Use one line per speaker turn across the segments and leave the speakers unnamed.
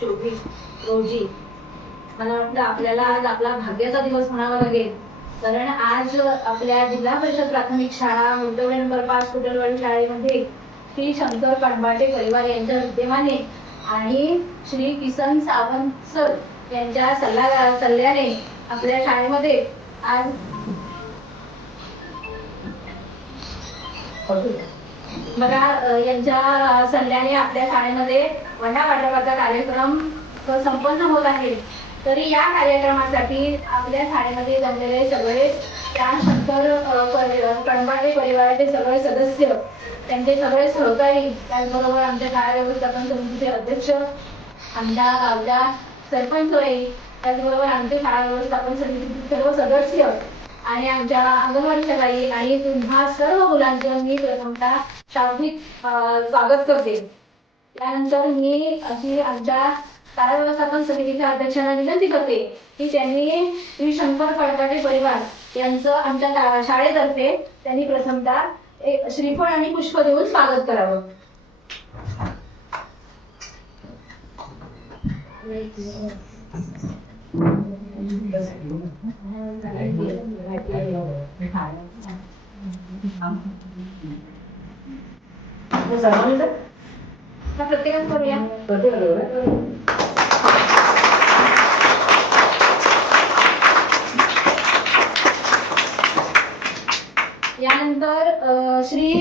चोवीस रोजी. मला वाटतं आपल्याला आज आपला भाग्याचा दिवस म्हणावा लागेल. कारण आज आपल्या जिल्हा परिषद प्राथमिक शाळा मुंडवणे नंबर पाच कुटलवाडी शाळेमध्ये श्री शंकर कणबाटे परिवार यांच्या विद्यमाने आणि श्री किसन सावंत सर यांच्या सल्ला सल्ल्याने आपल्या शाळेमध्ये आज मला यांच्या सल्ल्याने आपल्या शाळेमध्ये वह्या वाटपाचा कार्यक्रम संपन्न होत आहे. तरी या कार्यक्रमासाठी आपल्या शाळेमध्ये जमलेले सगळे त्यानंतर शंकर परिवाराचे सगळे सदस्य त्यांचे सगळे सहकारी त्याचबरोबर आमच्या शाळा व्यवस्थापन समितीचे अध्यक्ष आमच्या गावच्या सरपंच बाई त्याचबरोबर आमच्या शाळा व्यवस्थापन समितीचे सर्व सदस्य आणि आमच्या अंगणवाडीच्या बाई आणि तुम्हा सर्व मुलांचं मी प्रथमतः शाब्दिक स्वागत करते. त्यानंतर मी अशी आमच्या शाळा व्यवस्थापन समितीच्या अध्यक्षांना विनंती करते की त्यांनी श्री शंकर फळकाटे परिवार यांचं आमच्या शाळेतर्फे त्यांनी प्रथमतः एक श्रीफळ आणि पुष्प देऊन स्वागत करावं. प्रत्येकाच करूया यानंतर श्री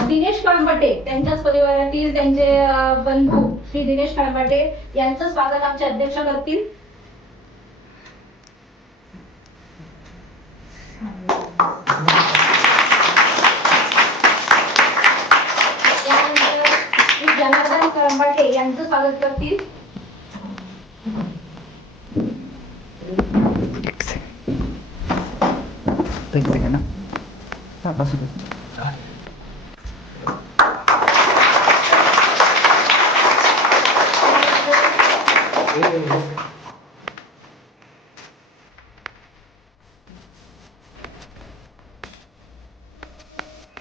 दिनेश कळंबटे त्यांच्याच परिवारातील त्यांचे बंधू श्री दिनेश कळंबटे यांचं स्वागत आमचे अध्यक्ष करतील यानंतर श्री जनार्दन कळंबटे यांचं स्वागत करतील
एक सेकंड ना हा, असू दे.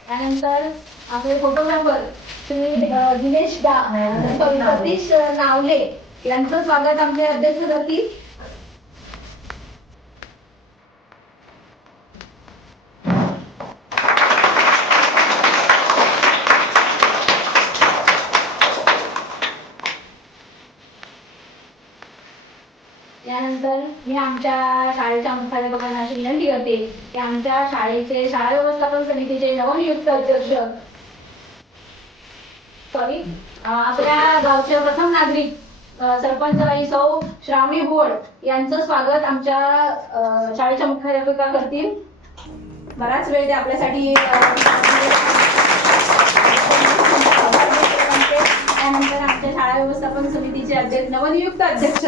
त्यानंतर आपले फोटोग्राफर श्री अ, दिनेश सतीश नावले. यांचं स्वागत आमचे अध्यक्ष करतील त्यानंतर मी आमच्या शाळेच्या मुख्याध्यापकांना विनंती करते. की आमच्या शाळेचे शाळा व्यवस्थापन समितीचे नवनियुक्त अध्यक्ष. सॉरी. आपल्या गावचे प्रथम नागरिक सरपंच बाई सौ श्रावणी बोर्ड यांचं स्वागत आमच्या शाळेच्या मुख्याध्यापिका करतील बराच वेळ ते आपल्यासाठी त्यानंतर आमच्या शाळा व्यवस्थापन समितीचे अध्यक्ष नवनियुक्त अध्यक्ष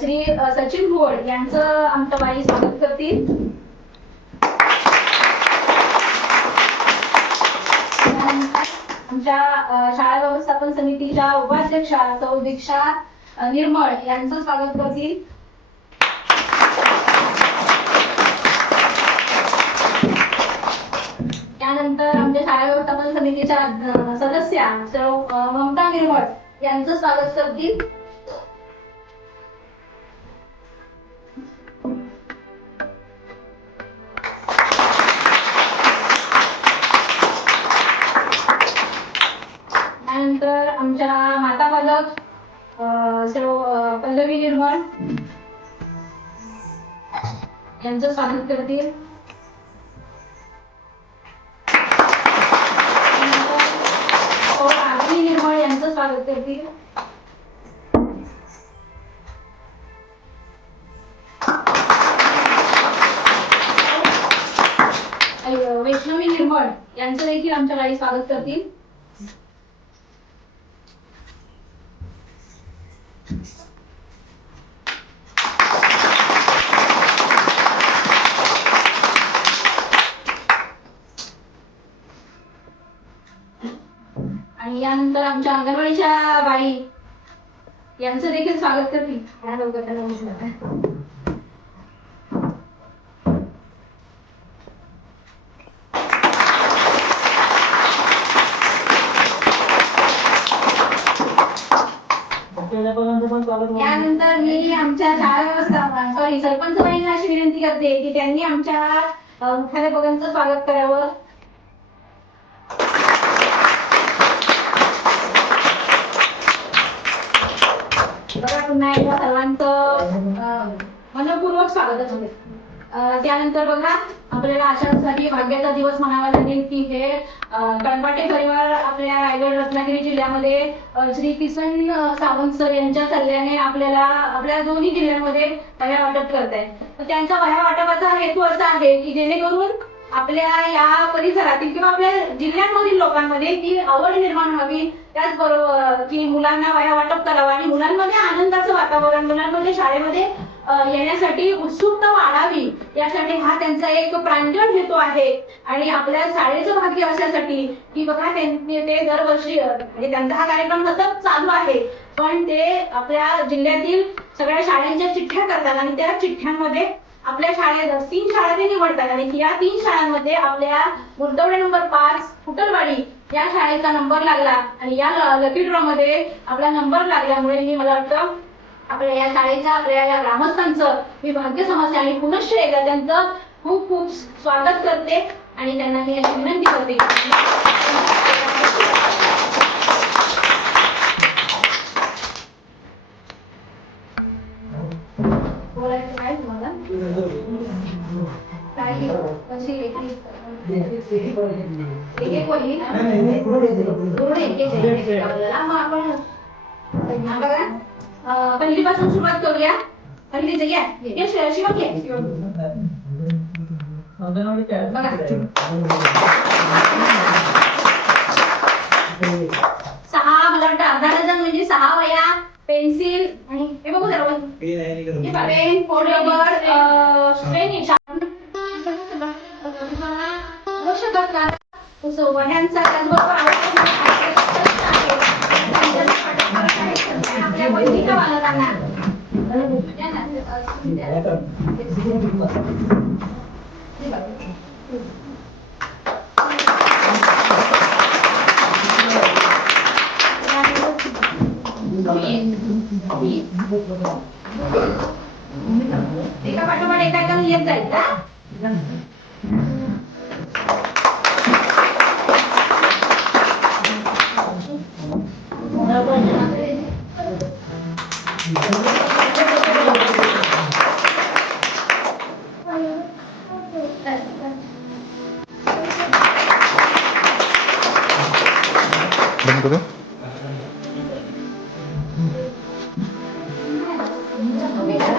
श्री सचिन बोर्ड यांचं आमच्या बाई स्वागत करतील. आमच्या शाळा व्यवस्थापन समितीच्या उपाध्यक्षा सौ दीक्षा निर्मळ यांचं स्वागत करतील. त्यानंतर आमच्या शाळा व्यवस्थापन समितीच्या सदस्या सौ ममता निर्मळ यांचं स्वागत करतील. सर्व पल्लवी निर्मळ यांचं स्वागत करतील निर्मळ यांचं स्वागत करतील वैष्णवी निर्मळ यांचं देखील आमच्या गाडी स्वागत करतील. आणि यानंतर आमच्या अंगणवाडीच्या बाई यांचं देखील स्वागत करतील यानंतर मी आमच्या शाळा व्यवस्था सॉरी सरपंच बाईंना अशी विनंती करते की त्यांनी आमच्या मुख्याध्यापकांचं स्वागत करावं बघा पुन्हा सर्वांचं मनपूर्वक स्वागत होते त्यानंतर बघा आपल्याला आशांसाठी भाग्याचा दिवस म्हणावा लागेल की हे गणपाटे कणपाटे परिवार आपल्या रायगड रत्नागिरी जिल्ह्यामध्ये श्री किसन सावंत सर यांच्या सल्ल्याने आपल्याला आपल्या दोन्ही जिल्ह्यांमध्ये वह्या वाटप करत आहेत तर त्यांच्या वह्या वाटपाचा हेतू असा आहे की जेणेकरून आपल्या या परिसरातील किंवा आपल्या जिल्ह्यांमधील लोकांमध्ये ती आवड निर्माण व्हावी त्याचबरोबर की मुलांना वया वाटप करावं आणि मुलांमध्ये आनंदाचं वातावरण मुलांमध्ये शाळेमध्ये येण्यासाठी उत्सुकता वाढावी यासाठी हा त्यांचा एक प्रांजळ हेतू आहे. आणि आपल्या शाळेचं भाग्य असण्यासाठी की बघा त्यांनी ते दरवर्षी म्हणजे त्यांचा हा कार्यक्रम सतत चालू आहे. पण ते आपल्या जिल्ह्यातील सगळ्या शाळांच्या चिठ्ठ्या करतात आणि त्या चिठ्ठ्यांमध्ये आपल्या शाळेत तीन शाळा ते निवडतात. आणि या तीन शाळांमध्ये आपल्या गुंतवडे नंबर पाच फुटलवाडी या शाळेचा नंबर लागला. आणि या लकी ड्रॉ मध्ये आपला नंबर लागल्यामुळे मी मला वाटतं आपल्या या शाळेच्या आपल्या या ग्रामस्थांचं मी भाग्य समजते आणि पुनश्च एकदा त्यांचं खूप खूप स्वागत करते. आणि त्यांना मी अशी विनंती करते. अं, पहिलीपासून सुरुवात करूया पहिली जग्या ये शि- सहा मला वाटतं अर्धा डझन म्हणजे सहा वया पेन्सिल आणि हे बघू जरा बघ. पेन फोड रबर पेन लक्ष करतात तसं वह्यांचा त्याचबरोबर आपल्या बहिणीच्या बालकांना या ना,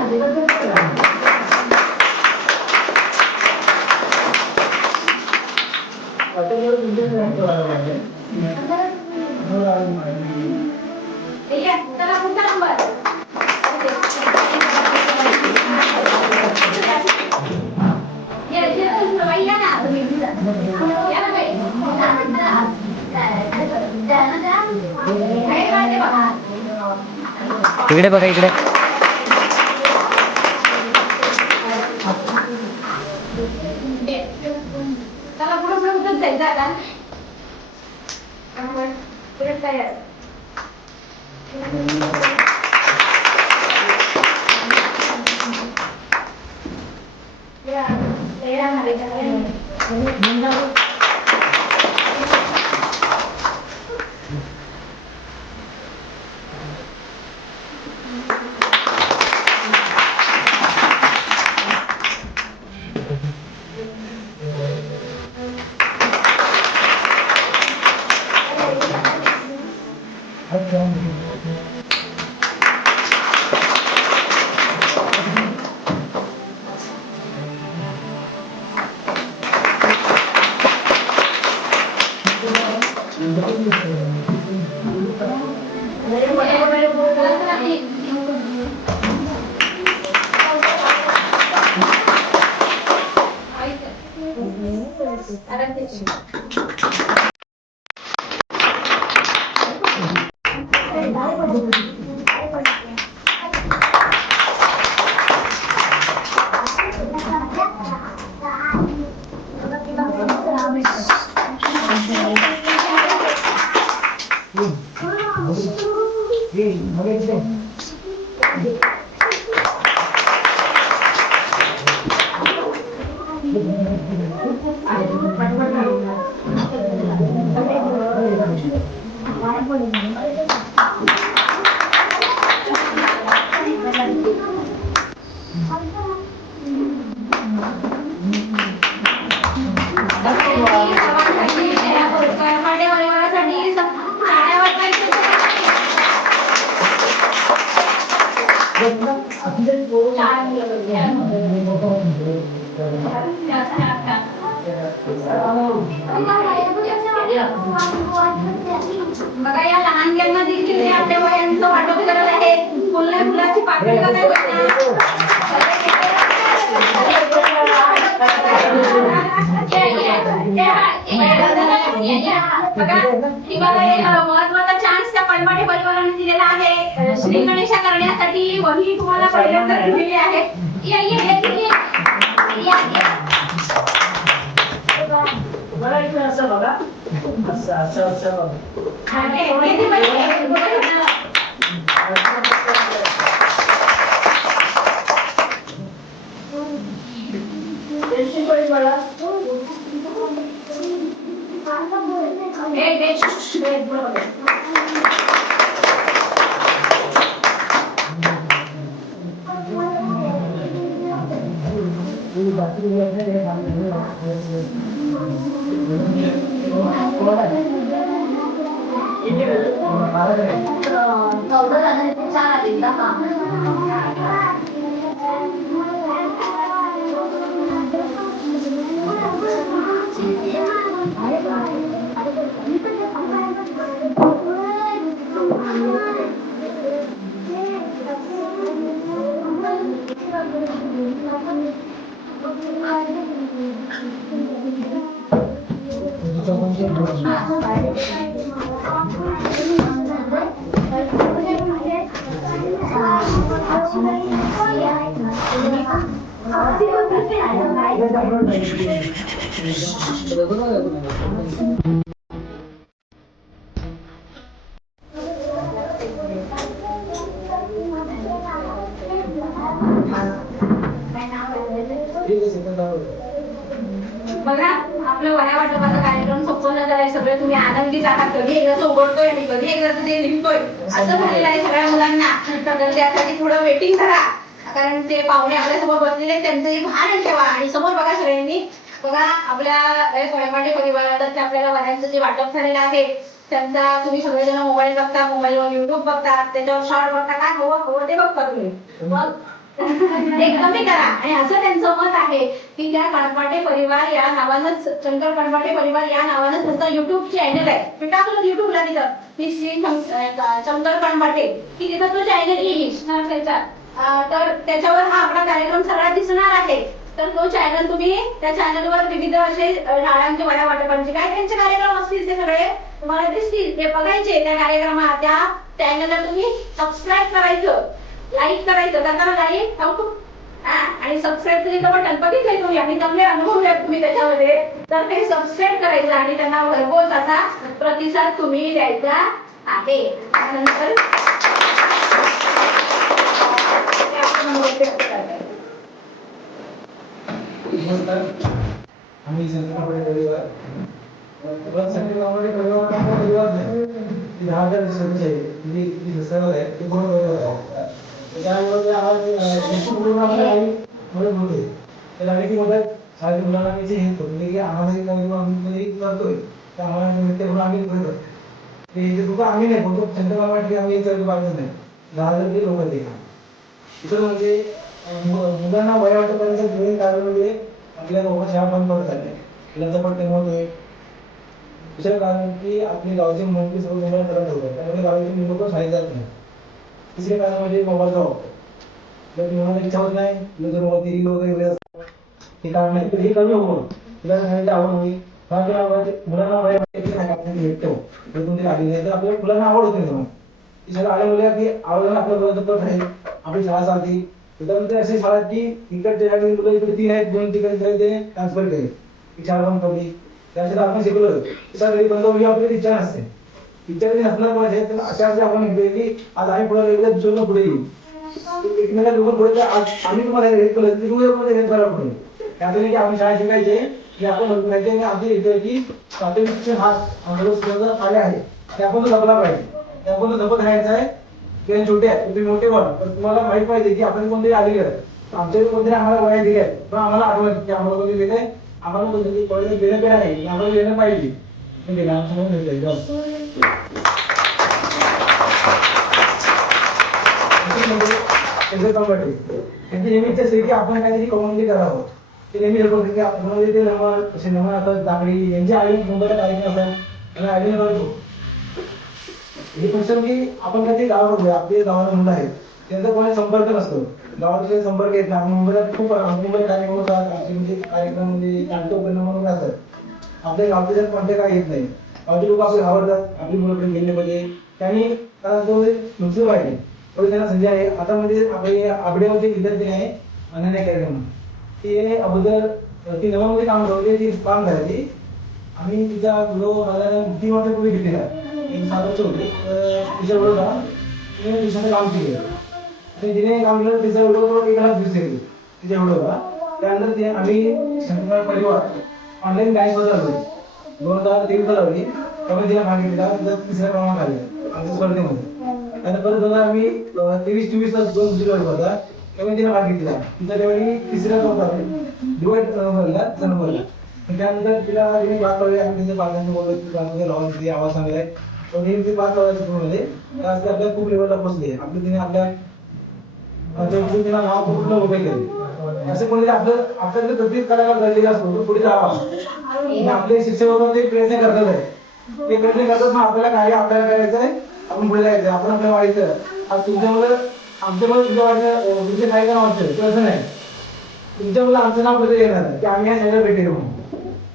제가
뺐잖아. 어떤 걸 문제를 좋아하는 거예요?
뭐라는
말이에요? Iya, salam salam mbak. Ya, ya, sama iya nak, lebih bisa. Ya, baik. Nah, nah, nah, nah, nah, nah, nah, आपण पुढे तयार या, Gracias. फुलाची पाकळी करत महत्त्वाचा चान्स त्या पणमाटे परिवाराने दिलेला आहे. श्री गणेशा करण्यासाठी वही तुम्हाला पहिल्यांदा दिलेली आहे. या,
इकडे असं बघा. असं असं असं बघा. 신고하지
말라. 네, 네, 네, 물어봐요. 우리 마술이가 세례 받는 이게 말하는 거. 너보다는 잘하겠다. ए, बरोबर. बघा आपलं वया वाटपाचा कार्यक्रम संपन्न झालाय. सगळे तुम्ही आनंदीत आहात कधी एकदा उघडतोय आणि कधी एकदा ते लिहितोय. असं झालेलं आहे सगळ्या मुलांना. तर त्यासाठी थोडं वेटिंग करा. कारण ते पाहुणे आपल्यासमोर बसलेले आहेत, त्यांचं एक भान ठेवा आणि समोर बघा सगळ्यांनी. बघा आपल्या स्वयंपाकी परिवारात आपल्याला वह्यांचं जे वाटप झालेलं आहे त्यांचा तुम्ही सगळेजण मोबाईल बघता मोबाईलवर युट्यूब बघता त्याच्यावर शॉर्ट बघता काय हवं हवं ते बघता तुम्ही. मग ते कमी करा. आणि असं त्यांचं मत आहे की त्या कणपाटे परिवार या नावानंच शंकर कणपाटे परिवार या नावानंच त्यांचं युट्यूब चॅनल आहे. मी टाकलं युट्यूबला तिथं मी श्री शंकर कणपाटे. की तिथं तो चॅनल येईल त्याचा तर त्याच्यावर हा आपला कार्यक्रम सगळा दिसणार आहे. तर तो चॅनल तुम्ही त्या चॅनलवर विविध असे शाळांचे वड्या वाटपांचे काय त्यांचे कार्यक्रम असतील ते सगळे तुम्हाला दिसतील. ते बघायचे त्या कार्यक्रमात त्या चॅनलला तुम्ही सबस्क्राईब करायचं. लाईक करायचं. त्यांना लाईक आणि सबस्क्राईबचं बटन बघितलंय तुम्ही आणि चांगले अनुभवले तुम्ही त्याच्यामध्ये. तर ते सबस्क्राईब करायचं आणि त्यांना भरघोस असा प्रतिसाद तुम्ही द्यायचा आहे. त्यानंतर मोठे करतात.
आम्ही संकल्पने परिवार परिवार परिवार नाही दहा हजार सरळ आहे आहे त्यामुळे त्याला साधी मुलांना आम्ही जे हे म्हणजे की आम्हाला आम्ही करतोय आम्हाला निमित्त म्हणून आम्ही करत ते फक्त आम्ही नाही फक्त चंद्रबाबा आम्ही करतो पाहिजे नाही दहा हजार लोक ते इतर म्हणजे मुलांना वय वाटेपर्यंत मेन कारण म्हणजे आपल्या लोक शाळा बंद पडत चालले. मुलांचा पण तेव्हा होतोय दुसरं कारण की आपली गावची मुलगी सर्व मुलं करत ठेवतात त्यामुळे गावाची मुलं पण शाळेत जात नाही. तिसरे कारण म्हणजे मोबाईलचा वापर जर मुलांना इच्छा होत नाही जर वरती वगैरे हे कारण नाही. तर हे कमी होऊन तुला सांगायची आवड होईल. मुलांना वय भेटतो हो. जर तुमची लागली नाही तर आपल्या मुलांना आवड होते तेव्हा ती सगळं आल्या मुलं की आवडून आपल्या बरोबर पण राहील आपली शाळा चालती त्याच्यानंतर अशी शाळा की इकडच्या शाळेत मुलं इकडे तीन आहेत दोन तिकडे शाळेत ते ट्रान्सफर केले. ती शाळा बंद पडली. त्याच्यात आपण शिकलो. सर घरी बंद होईल आपली इच्छा असते. इच्छा जरी नसणार पाहिजे तर अशा अशा आपण घेतले की आज आम्ही पुढे गेले दुसरं पुढे येईल एकमेकाला दुखत पडत तर आज आम्ही तुम्हाला हेल्प केलं तर तुम्ही तुम्हाला हेल्प करायला पुढे. त्यातून की आम्ही शाळा शिकायचे की आपण माहिती आहे आमची इथे की प्राथमिक शिक्षण हा आमच्या सुद्धा आहे. ते आपण तो जपला पाहिजे. ते आपण तो जपत राहायचं आहे. ते छोटे आहेत तुम्ही मोठे पण पण तुम्हाला माहीत पाहिजे की आपण कोणतरी आलेले आहेत आमच्या कोणतरी आम्हाला वया दिली आहेत पण आम्हाला आठवण की आम्हाला कोणी दिले आम्हाला कोणतरी कॉलेज देणं काय आहे? आम्हाला देणं पाहिजे. म्हणजे नाम आम्हाला घेतलं एकदम त्यांची नेहमी इच्छा असते की आपण काहीतरी कम्युनिटी करावं ते नेहमी हेल्प करते आपण म्हणजे ते नमन असे नमन असतात दागडी यांची आई मुंबईला कार्यक्रम असतात आणि आईने करतो हे प्रश्न की आपण कधी गावात आपले गावाला मुलं आहेत त्यांचा कोणी संपर्क नसतो. गावातले संपर्क येत नाही. मुंबईला खूप मुंबई कार्यक्रम होतात म्हणजे कार्यक्रम म्हणजे नाट्यपरिणाम म्हणून असतात. आपल्या गावचे जर कोणते काय येत नाही. गावचे लोक आपले आवडतात आपली मुलं पण गेले पाहिजे. त्यांनी त्यांना तो नुकसान पाहिजे. थोडी त्यांना संधी आहे. आता म्हणजे आपले आबडेमध्ये विद्यार्थी आहे अनन्या कार्यक्रम ते अगोदर ती नवामध्ये काम करते ती काम झाली. आम्ही तिचा व्हिडिओ मला तीन वर्षापूर्वी घेतलेला. तिच्या दिवसाचं काम केलं. आणि तिने काम केलं तिचा एक लाख व्ह्यूज गेले. तिच्या व्हिडिओला त्यानंतर ते आम्ही शंकर परिवार ऑनलाईन बँकमध्ये दोन हजार तेवीस त्यामुळे तिला भाग तिचा तिसऱ्या क्रमांक आले. आमच्या स्पर्धेमध्ये. त्यानंतर परत दोन आम्ही तेवीस चोवीस दोन दुसरी वर्ग होता. त्यामुळे घेतला तिचा त्यावेळी तिसऱ्या क्रमांक डिवाईड भरला त्यानंतर तिला भाग लावले. तिच्या आवाज चांगला आहे. तर तिने ते पाच लावायचे स्कूलमध्ये आज ती आपल्या खूप लेवलला पोहोचली. आहे आपली तिने आपल्या आता इथून तिला नाव पूर्ण उभे केले. असं कोणी आपलं आपल्याकडे प्रत्येक कलाकार गरजेला असतो तो पुढे जावा आणि आपले शिक्षक ते प्रयत्न करतात आहे. ते प्रयत्न करतात मग आपल्याला काय आपल्याला करायचं आहे? आपण पुढे जायचं. आपण आपल्या वाढीचं आज तुमच्यामुळे आमच्यामुळे तुमच्या वाढीचं तुमचे काय काय वाटतं ते असं नाही. तुमच्यामुळे आमचं नाव कधी येणार? की आम्ही या सगळ्या भेटेल म्हणून.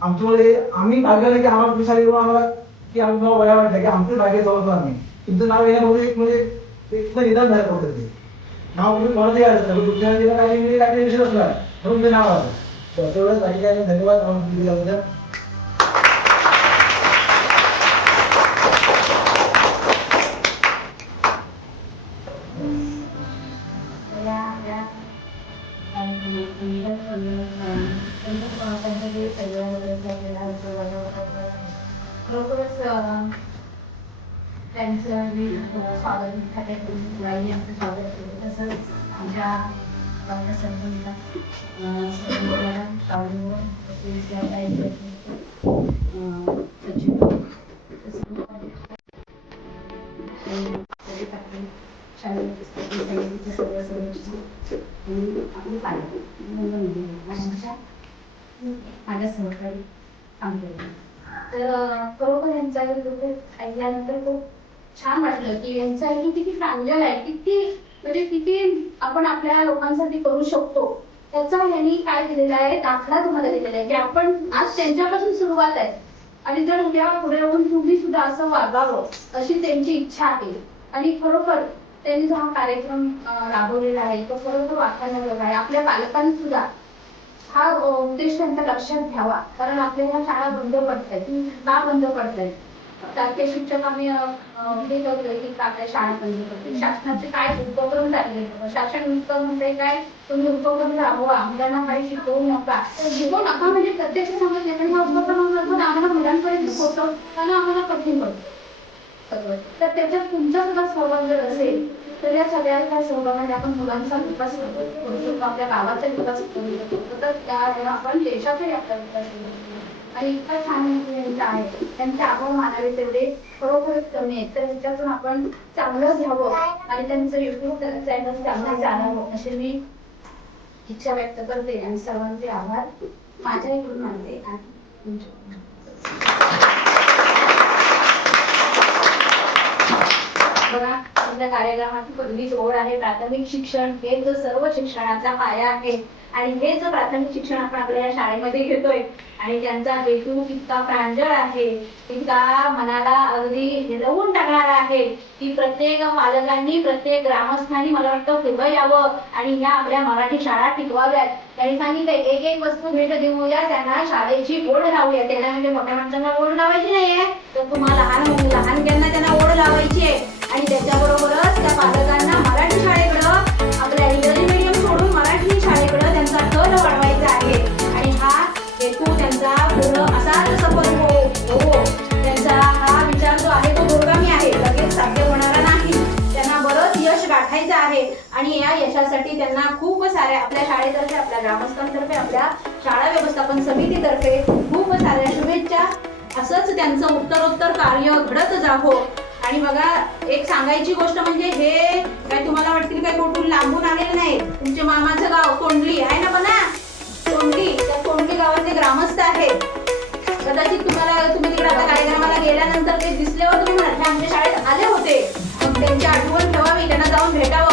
आमच्यामुळे आम्ही भाग्याला की आम्हाला विचार येऊन आम्हाला की आम्ही तुम्हाला बघायला वाटल्या की आमचं जागे समजतो आम्ही. तुमचं नाव येण्यामध्ये म्हणजे एक म्हणजे एकदम म्हणजे निदान झालं फक्त ते. नाव म्हणून मला ते आलं तुमच्या तिला काही काही विषय असला म्हणून ते नाव आलं तर तेवढंच काही काही धन्यवाद. आम्हाला दिल्याबद्दल.
स्वागत खात्यातून आमचं स्वागत केलं तसंच आमच्या गावच्या सरपंचा अं, सरपंचाला शाळेत पुस्तके आणि यांच्या माझ्या सहकारी काम केलं तर खरोखर यांचा ऐकल्यानंतर खूप छान वाटलं की यांचा ऐकून किती प्रांजळ आहे किती म्हणजे किती आपण आपल्या लोकांसाठी करू शकतो. त्याचा यांनी काय दिलेला आहे दाखला तुम्हाला दिलेला आहे की आपण आज त्यांच्यापासून सुरुवात आहे. आणि जर उद्या पुढे होऊन तुम्ही सुद्धा असं वागावं अशी त्यांची इच्छा आहे. आणि खरोखर त्यांनी जो हा कार्यक्रम राबवलेला आहे तो खरोखर वाखाणण्याजोगा आहे. आपल्या पालकांनी सुद्धा हा उद्देश त्यांचा लक्षात घ्यावा. कारण आपल्या ह्या शाळा बंद पडत आहेत का बंद पडत आहेत सारखे शिक्षक आम्ही हे करतोय की आपल्या शाळा बंद पडते शासनाचे काय उपक्रम चालले शासन म्हणते काय? तुम्ही उपक्रम राबवा. मुलांना काही शिकवू नका. शिकवू नका. म्हणजे प्रत्यक्ष समज नाही पण हा उपक्रम आम्हाला मुलांपर्यंत पोहोचवताना आम्हाला कठीण पडतं. तर त्याच्यात तुमचा सुद्धा सहभाग जर असेल तर या सगळ्यांच्या सहभागाने आपण मुलांचा विकास करू शकतो आपल्या गावाचा विकास करू शकतो. तर त्या आपण देशाचाही आपला विकास करू शकतो. आणि इतका छान आहे. त्यांचे आभार मानावे तेवढे. खरोखरच कमी आहेत. तर ह्याच्यातून आपण चांगलं घ्यावं आणि त्यांचं युट्यूब चॅनल चांगलं जाणावं अशी मी इच्छा व्यक्त करते. आणि सर्वांचे आभार. माझ्या इकडून मानते. आणि तुमच्या बघा आपल्या कार्यक्रमाची पहिली ओढ आहे. प्राथमिक शिक्षण हे जो सर्व शिक्षणाचा पाया आहे आणि हे जो प्राथमिक शिक्षण आपण आपल्या या शाळेमध्ये घेतोय आणि त्यांचा हेतू इतका प्रांजळ आहे इतका मनाला अगदी हिरवून टाकणारा आहे की प्रत्येक पालकांनी प्रत्येक ग्रामस्थांनी मला वाटतं पुढं यावं आणि ह्या आपल्या मराठी शाळा टिकवाव्यात. त्यांनी सांगितलं एक एक वस्तू भेट देऊया त्यांना शाळेची ओढ लावूया. त्यांना म्हणजे मोठ्या माणसांना ओढ लावायची नाहीये. तर तुम्हाला लहान लहान त्यांना त्यांना ओढ लावायची आहे. आणि त्याच्याबरोबरच त्या पालकांना मराठी शाळेकडं आपल्या इंग्रजी मीडियम सोडून मराठी शाळेकडं त्यांचा कल वाढवायचा आहे. आणि हा हेतू त्यांचा पूर्ण असाच सफल हो, हो त्यांचा हा विचार जो आहे तो दुर्गामी आहे. लगेच साध्य होणारा नाही. त्यांना बरंच यश गाठायचं आहे. आणि या यशासाठी त्यांना खूप साऱ्या आपल्या शाळेतर्फे आपल्या ग्रामस्थांतर्फे आपल्या शाळा व्यवस्थापन समितीतर्फे खूप साऱ्या शुभेच्छा. असंच त्यांचं उत्तरोत्तर कार्य घडत जावं. आणि बघा एक सांगायची गोष्ट म्हणजे हे काय तुम्हाला वाटतील काय कुठून लांबून आलेले नाही. तुमचे मामाचं गाव कोंडली आहे ना म्हणा कोंडली त्या कोंडली गावातले ग्रामस्थ आहेत. कदाचित तुम्हाला तुम्ही तिकडे आता कार्यक्रमाला गेल्यानंतर ते दिसल्यावर तुम्ही म्हणाल म्हणजे आमच्या शाळेत आले होते. मग त्यांची आठवण ठेवावी त्यांना जाऊन भेटावं